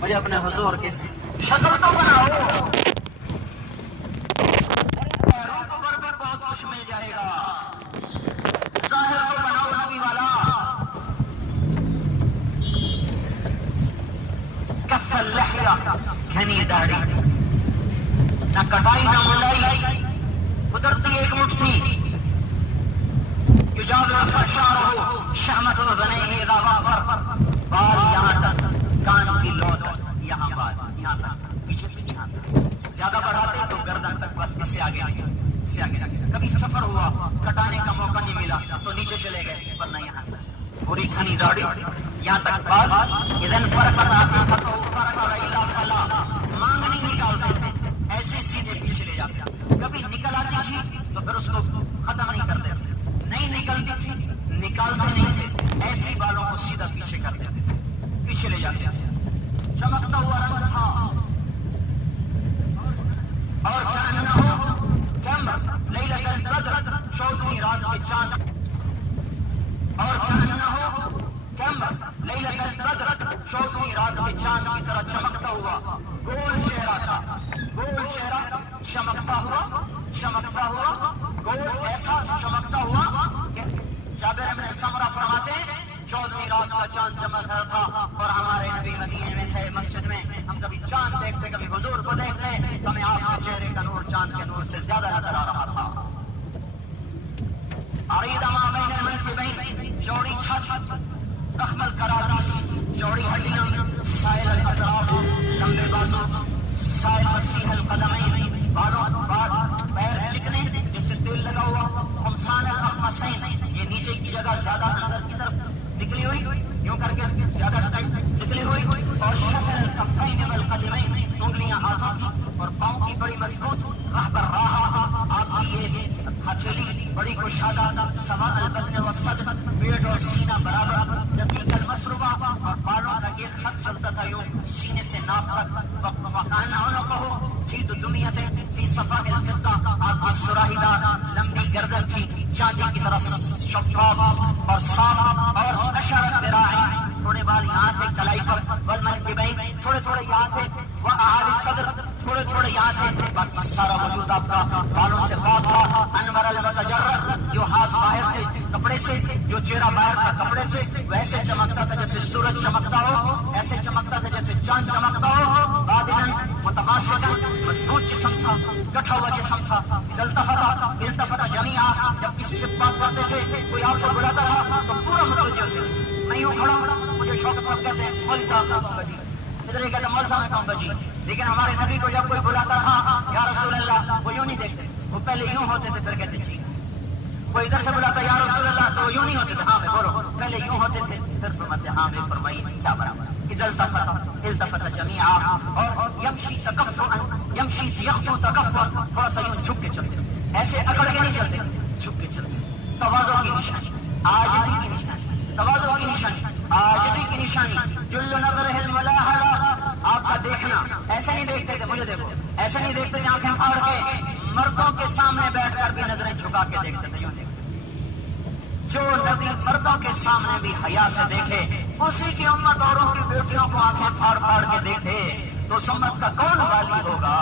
مجھے اپنے حضور کی شکل تو بناؤ، پیروں پر بھی بہت کچھ مل جائے گا، ظاہر تو بناؤ نبی والا، کف اللحیہ گھنی داڑھی، نہ کٹائی نہ منڈائی، قدرتی ایک مٹھی، یجاوز شعرہ شہمت اذنیہ اذا غفر، بال یہاں تک، کان کی لو تک، یہاں بال یہاں تک، پیچھے سے یہاں تک، زیادہ بڑھاتے تو گردن تک، بس اس سے آگے اس سے آگے۔ کبھی سفر ہوا کٹانے کا موقع نہیں ملا تو نیچے چلے گئے، ورنہ یہاں تک پوری گھنی داڑھی، یہاں تک بال، اذن فرقت عاطفتہ فرق الا فلا، مانگ نہیں نکالتے تھے، ایسے سیدھے پیچھے لے جاتے، کبھی نکل آتی تھی تو پھر اس کو ختم نہیں کرتے تھے، نہیں نکلتی تھی نکالتے نہیں تھے، ایسے بالوں کو سیدھا پیچھے کرتے تھے، پیچھے لے جاتے تھے، چمکتا ہوا رنگ تھا، اور کأنہ کمر لیلۃ القدر، 14ویں رات کے چاند، اور کأنہ کمر لیلۃ القدر، 14ویں رات کے چاند کی طرح چمکتا ہوا، گول چہرہ تھا، گول چہرہ چمکتا ہوا، چمکتا ہوا، گول ایسا چمکتا ہوا کہ جابر بن سمرہ فرماتے ہیں 14ویں رات کا چاند چمک رہا تھا، اور ہمارے نبی مدینے میں تھے مسجد میں، ہم کبھی چاند دیکھتے کبھی حضور کو دیکھتے تو ہمیں آپ کے چہرے کا نور چاند کے نور سے زیادہ نظر آ رہا تھا۔ عریض ما بین المنکبین، چوڑی چھت، تخم الکرادیس، چوڑی ہڈیاں، سائل الاطراف، لمبے بازو، سائل مسیح القدمین، بالوں بال پیر چکنے جس سے تیل لگا ہوا، خمسان الاخمصین، یہ نیچے کی جگہ زیادہ اندر کی طرف نکلی ہوئی، یوں کر کے زیادہ نکلی ہوئی، اور شفر الکفین والقدمین، انگلیاں ہاتھوں کی اور پاؤں کی بڑی مضبوط، رہبر راہا، آپ کی یہ ہتھیلی بڑی کشادہ، سواء البطن والصدر، پیٹ اور سینہ برابر، دقیق المسربہ، اور بالوں کا ایک خط چلتا تھا یوں سینے سے ناف تک، وکان عنقہ جید دنیا فی صفاء الفضہ، آپ کی سراہی دار لمبی گردن تھی، چاندی کی طرح شفاف اور صاف، اور اشارت ذراعین، تھوڑے بال یہاں تھے کلائی پر، والمنکبین، تھوڑے تھوڑے یہاں تھے، واعالی صدر، تھوڑے تھوڑے یہاں تھے، باقی سارا وجود آپ کا بالوں سے پاک تھا، انور المتجرد، جو ہاتھ باہر تھے کپڑے سے، جو چہرہ باہر تھا کپڑے سے، ویسے چمکتا تھا جیسے سورج چمکتا ہو، ایسے چمکتا تھا جیسے چاند چمکتا ہو، بادن متماسک، مضبوط جسم تھا، گٹھا ہوا جسم تھا، التفت جمیعا، جب کسی سے بات کرتے تھے کوئی آپ کو بلاتا تھا تو پورا متوجہ تھے، میں یوں کھڑا ہوں، مجھے شوق صاحب کہتے ہیں مولوی صاحب میں کہوں گا جی، ادھر یہ کہتے ہیں مولوی صاحب میں کہوں گا جی، لیکن ہمارے نبی کو جب کوئی بلاتا تھا یا رسول اللہ، وہ یوں نہیں دیکھتے، وہ پہلے یوں ہوتے تھے پھر کہتے جی، کوئی ادھر سے بلاتا یا رسول اللہ تو وہ یوں نہیں ہوتے تھے، ہاں میں بولو، پہلے یوں ہوتے تھے پھر فرماتے ہاں میں فرمائیے کیا بنا، اذا التفت جمیعا، اور یمشی تکفؤا، یمشی یخطو تکفؤا، تھوڑا سا یوں جھک کے چلتے، ایسے اکڑ کے نہیں چلتے، جھک کے چلتے، تواضع کی نشانی، عاجزی کی نشانی، تواضع کی نشانی، عاجزی کی نشانی، جل نظرہ الملاحظہ، آپ کا دیکھنا، ایسے نہیں دیکھتے تھے، مجھے دیکھو، ایسے نہیں دیکھتے تھے آنکھیں پھاڑ کے، مردوں کے سامنے بیٹھ کر بھی نظریں جھکا کے دیکھتے تھے، یوں دیکھتے، جو نبی مردوں کے سامنے بھی حیا سے دیکھے، اسی کی امت اوروں کی بیٹیوں کو آنکھیں پھاڑ پھاڑ کے دیکھے تو اس امت کا کون والی ہوگا؟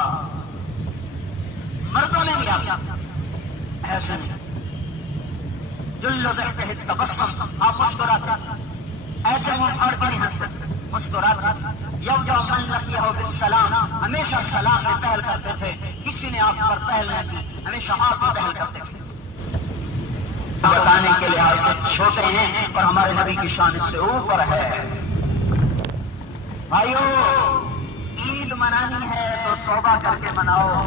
مردوں میں بھی آپ ایسے نہیں، جلو تحتہ التبسم، آپ مسکراتے، ایسے منہ پھاڑ کے نہیں ہنستے، مسکراتے، یبدأ من لقیہ بالسلام، ہمیشہ سلام میں پہل کرتے تھے، کسی نے آپ پر پہل نہ کی، ہمیشہ آپ ہی پہل کرتے تھے، بتانے کے لحاظ سے چھوٹے ہیں اور ہمارے نبی کی شان اس سے اوپر ہے۔ بھائیو، عید منانی ہے تو توبہ کر کے مناؤ۔